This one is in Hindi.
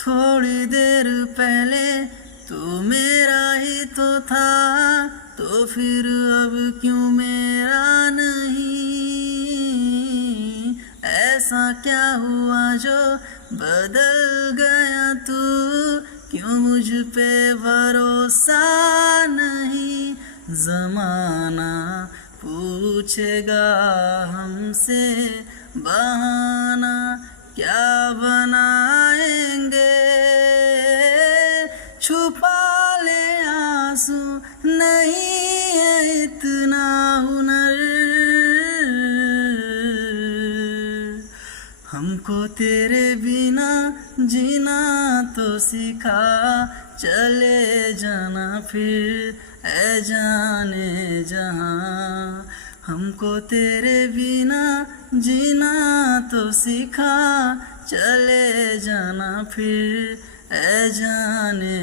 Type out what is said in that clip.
थोड़ी देर पहले तो मेरा ही तो था, तो फिर अब क्यों मेरा नहीं? ऐसा क्या हुआ जो बदल गया तू? क्यों मुझ पे भरोसा नहीं? ज़माना पूछेगा हमसे बहाना क्या बनाएंगे? छुपा ले आंसू, नहीं है इतना हुनर। हमको तेरे बिना जीना तो सिखा, चले जाना फिर ऐ जाने जहाँ। हमको तेरे बिना जीना तो सिखा, चले जाना फिर ऐ जाने